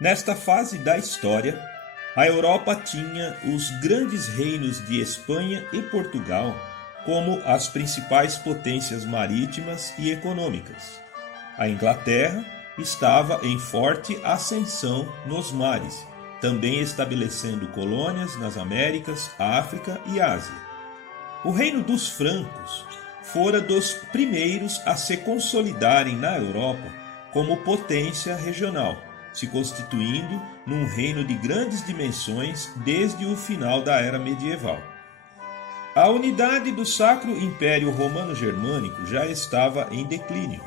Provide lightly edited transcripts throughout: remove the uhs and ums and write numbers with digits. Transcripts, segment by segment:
Nesta fase da história, a Europa tinha os grandes reinos de Espanha e Portugal como as principais potências marítimas e econômicas. A Inglaterra estava em forte ascensão nos mares, também estabelecendo colônias nas Américas, África e Ásia. O reino dos francos fora dos primeiros a se consolidarem na Europa como potência regional, se constituindo num reino de grandes dimensões desde o final da Era Medieval. A unidade do Sacro Império Romano-Germânico já estava em declínio,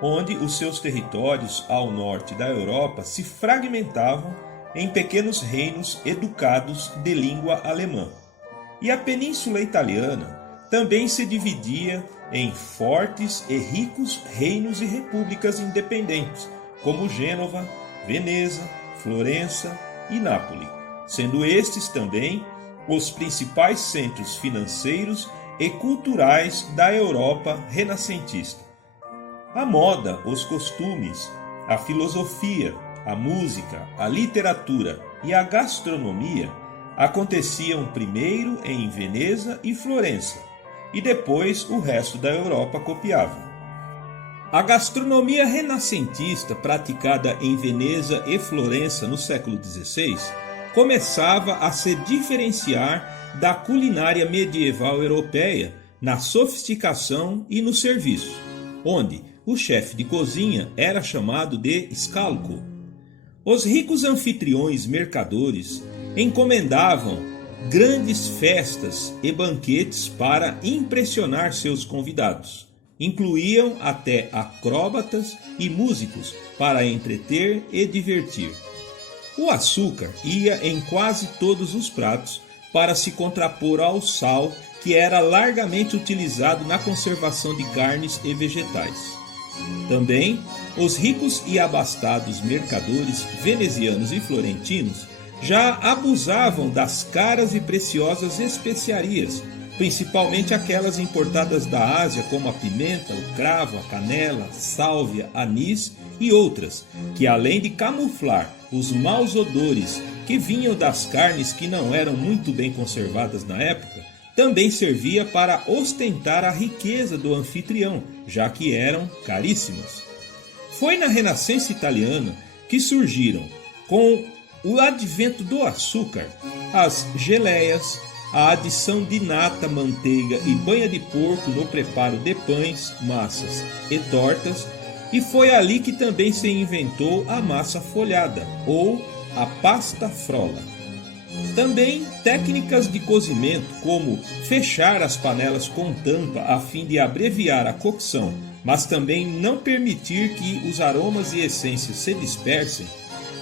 onde os seus territórios ao norte da Europa se fragmentavam em pequenos reinos educados de língua alemã. E a Península Italiana também se dividia em fortes e ricos reinos e repúblicas independentes, como Gênova, Veneza, Florença e Nápoles, sendo estes também os principais centros financeiros e culturais da Europa renascentista. A moda, os costumes, a filosofia, a música, a literatura e a gastronomia aconteciam primeiro em Veneza e Florença, e depois o resto da Europa copiava. A gastronomia renascentista praticada em Veneza e Florença no século XVI começava a se diferenciar da culinária medieval europeia na sofisticação e no serviço, onde o chefe de cozinha era chamado de scalco. Os ricos anfitriões mercadores encomendavam grandes festas e banquetes para impressionar seus convidados. Incluíam até acróbatas e músicos para entreter e divertir. O açúcar ia em quase todos os pratos para se contrapor ao sal, que era largamente utilizado na conservação de carnes e vegetais. Também, os ricos e abastados mercadores venezianos e florentinos já abusavam das caras e preciosas especiarias, principalmente aquelas importadas da Ásia, como a pimenta, o cravo, a canela, sálvia, anis e outras, que além de camuflar os maus odores que vinham das carnes que não eram muito bem conservadas na época, também servia para ostentar a riqueza do anfitrião, já que eram caríssimas. Foi na Renascença italiana que surgiram, com o advento do açúcar, as geleias, a adição de nata, manteiga e banha de porco no preparo de pães, massas e tortas, e foi ali que também se inventou a massa folhada, ou a pasta frolla. Também técnicas de cozimento, como fechar as panelas com tampa a fim de abreviar a cocção, mas também não permitir que os aromas e essências se dispersem,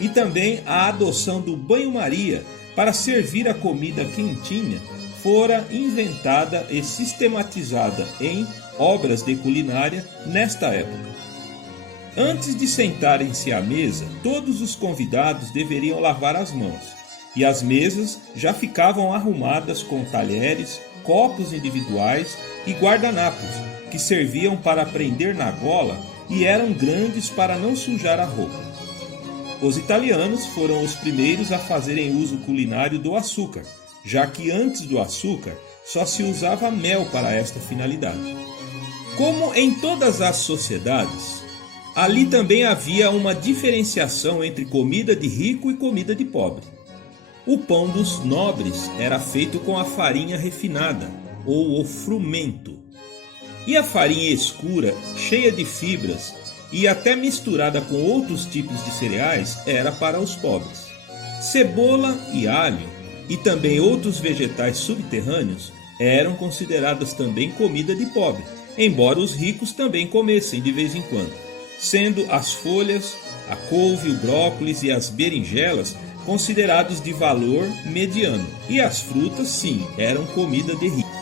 e também a adoção do banho-maria para servir a comida quentinha, fora inventada e sistematizada em obras de culinária nesta época. Antes de sentarem-se à mesa, todos os convidados deveriam lavar as mãos, e as mesas já ficavam arrumadas com talheres, copos individuais e guardanapos, que serviam para prender na gola e eram grandes para não sujar a roupa. Os italianos foram os primeiros a fazerem uso culinário do açúcar, já que antes do açúcar só se usava mel para esta finalidade. Como em todas as sociedades, ali também havia uma diferenciação entre comida de rico e comida de pobre. O pão dos nobres era feito com a farinha refinada, ou o frumento, e a farinha escura, cheia de fibras, e até misturada com outros tipos de cereais, era para os pobres. Cebola e alho, e também outros vegetais subterrâneos, eram consideradas também comida de pobre, embora os ricos também comessem de vez em quando, sendo as folhas, a couve, o brócolis e as berinjelas considerados de valor mediano, e as frutas, sim, eram comida de rico.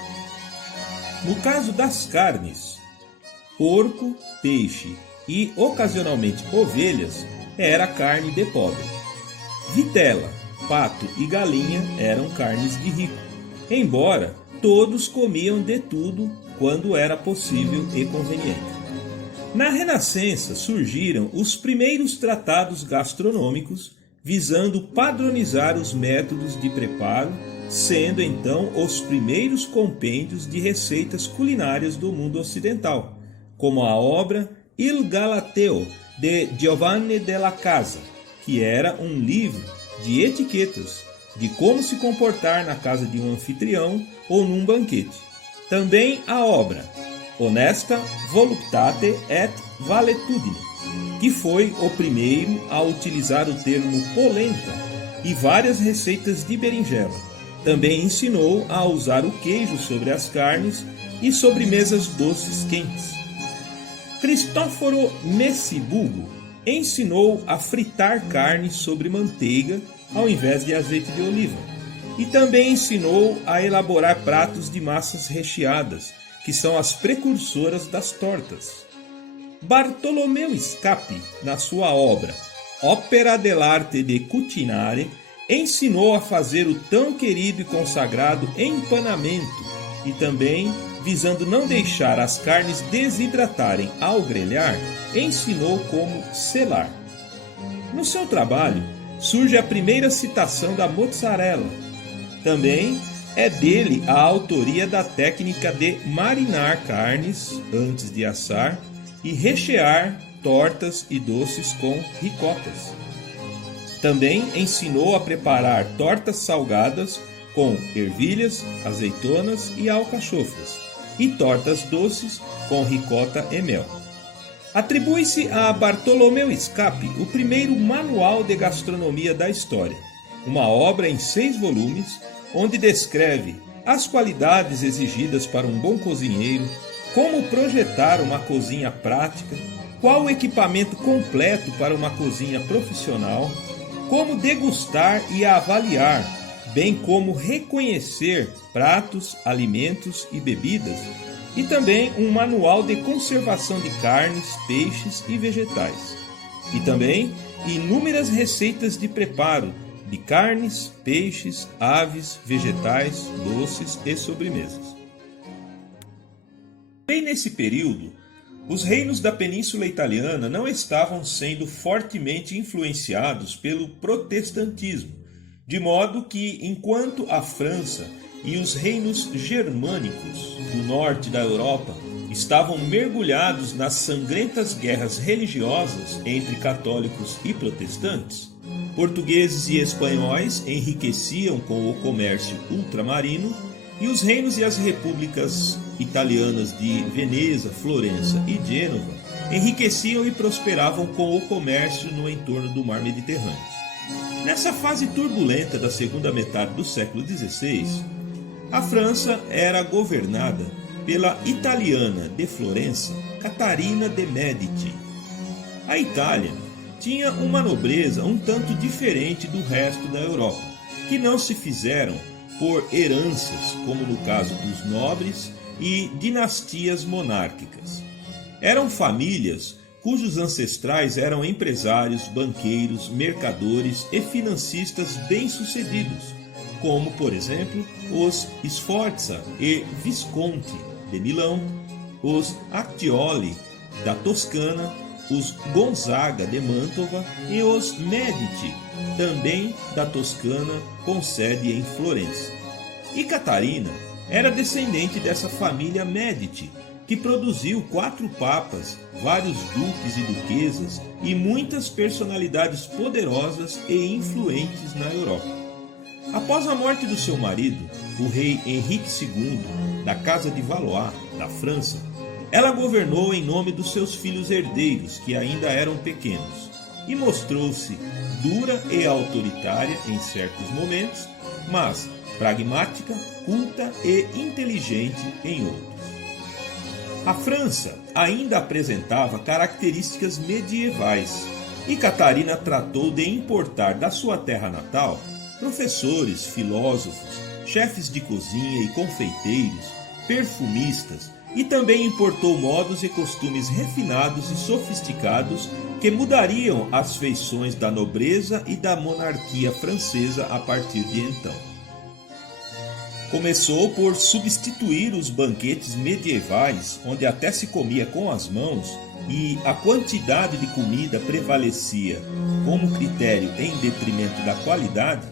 No caso das carnes, porco, peixe e, ocasionalmente, ovelhas, era carne de pobre. Vitela, pato e galinha eram carnes de rico, embora todos comiam de tudo quando era possível e conveniente. Na Renascença surgiram os primeiros tratados gastronômicos visando padronizar os métodos de preparo, sendo então os primeiros compêndios de receitas culinárias do mundo ocidental, como a obra Il Galateo de Giovanni della Casa, que era um livro de etiquetas, de como se comportar na casa de um anfitrião ou num banquete. Também a obra Honesta Voluptate et Valetudine, que foi o primeiro a utilizar o termo polenta e várias receitas de berinjela. Também ensinou a usar o queijo sobre as carnes e sobremesas doces quentes. Cristóforo Messibugo ensinou a fritar carne sobre manteiga ao invés de azeite de oliva. E também ensinou a elaborar pratos de massas recheadas, que são as precursoras das tortas. Bartolomeu Scapi, na sua obra Opera dell'arte de cucinare, ensinou a fazer o tão querido e consagrado empanamento e também, visando não deixar as carnes desidratarem ao grelhar, ensinou como selar. No seu trabalho surge a primeira citação da mozzarella. Também é dele a autoria da técnica de marinar carnes antes de assar e rechear tortas e doces com ricotas. Também ensinou a preparar tortas salgadas com ervilhas, azeitonas e alcachofras, e tortas doces com ricota e mel. Atribui-se a Bartolomeu Scapi o primeiro manual de gastronomia da história, uma obra em 6 volumes, onde descreve as qualidades exigidas para um bom cozinheiro, como projetar uma cozinha prática, qual o equipamento completo para uma cozinha profissional, como degustar e avaliar, bem como reconhecer pratos, alimentos e bebidas, e também um manual de conservação de carnes, peixes e vegetais. E também inúmeras receitas de preparo de carnes, peixes, aves, vegetais, doces e sobremesas. Bem nesse período, os reinos da Península Italiana não estavam sendo fortemente influenciados pelo protestantismo, de modo que, enquanto a França e os reinos germânicos do norte da Europa estavam mergulhados nas sangrentas guerras religiosas entre católicos e protestantes, portugueses e espanhóis enriqueciam com o comércio ultramarino e os reinos e as repúblicas italianas de Veneza, Florença e Gênova enriqueciam e prosperavam com o comércio no entorno do mar Mediterrâneo. Nessa fase turbulenta da segunda metade do século XVI, a França era governada pela italiana de Florença, Catarina de Medici. A Itália tinha uma nobreza um tanto diferente do resto da Europa, que não se fizeram por heranças, como no caso dos nobres e dinastias monárquicas. Eram famílias cujos ancestrais eram empresários, banqueiros, mercadores e financistas bem-sucedidos, como, por exemplo, os Sforza e Visconti de Milão, os Accioli da Toscana, os Gonzaga de Mantova e os Medici, também da Toscana, com sede em Florença. E Catarina era descendente dessa família Medici, que produziu 4 papas, vários duques e duquesas e muitas personalidades poderosas e influentes na Europa. Após a morte do seu marido, o rei Henrique II, da Casa de Valois, da França, ela governou em nome dos seus filhos herdeiros, que ainda eram pequenos, e mostrou-se dura e autoritária em certos momentos, mas pragmática, culta e inteligente em outros. A França ainda apresentava características medievais, e Catarina tratou de importar da sua terra natal professores, filósofos, chefes de cozinha e confeiteiros, perfumistas, e também importou modos e costumes refinados e sofisticados que mudariam as feições da nobreza e da monarquia francesa a partir de então. Começou por substituir os banquetes medievais, onde até se comia com as mãos e a quantidade de comida prevalecia como critério em detrimento da qualidade.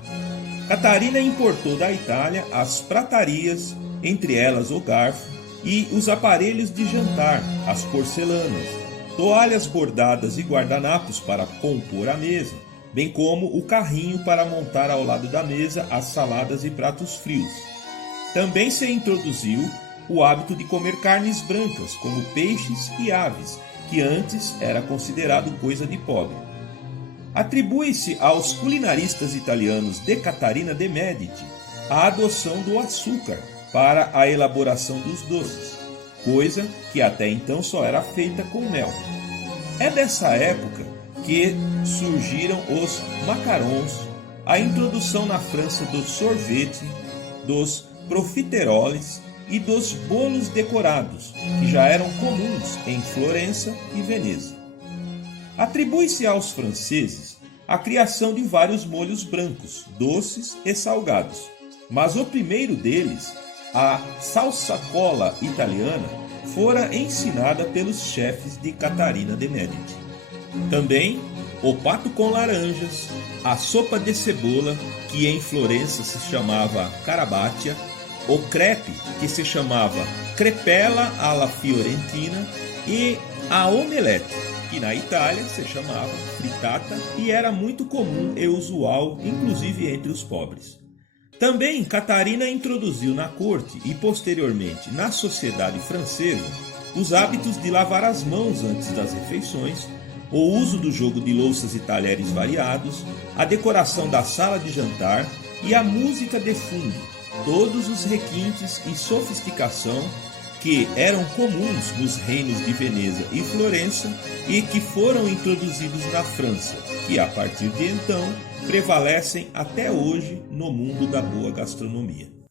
Catarina importou da Itália as pratarias, entre elas o garfo, e os aparelhos de jantar, as porcelanas, toalhas bordadas e guardanapos para compor a mesa, bem como o carrinho para montar ao lado da mesa as saladas e pratos frios. Também se introduziu o hábito de comer carnes brancas, como peixes e aves, que antes era considerado coisa de pobre. Atribui-se aos culinaristas italianos de Catarina de Médici a adoção do açúcar para a elaboração dos doces, coisa que até então só era feita com mel. É dessa época que surgiram os macarons, a introdução na França do sorvete, dos profiteroles e dos bolos decorados, que já eram comuns em Florença e Veneza. Atribui-se aos franceses a criação de vários molhos brancos, doces e salgados, mas o primeiro deles, a salsa-cola italiana, fora ensinada pelos chefes de Catarina de Médici. Também o pato com laranjas, a sopa de cebola, que em Florença se chamava carabatia, o crepe, que se chamava crepella alla fiorentina, e a omelete, que na Itália se chamava frittata e era muito comum e usual, inclusive entre os pobres. Também Catarina introduziu na corte e posteriormente na sociedade francesa os hábitos de lavar as mãos antes das refeições, o uso do jogo de louças e talheres variados, a decoração da sala de jantar e a música de fundo, todos os requintes e sofisticação que eram comuns nos reinos de Veneza e Florença e que foram introduzidos na França, que a partir de então prevalecem até hoje no mundo da boa gastronomia.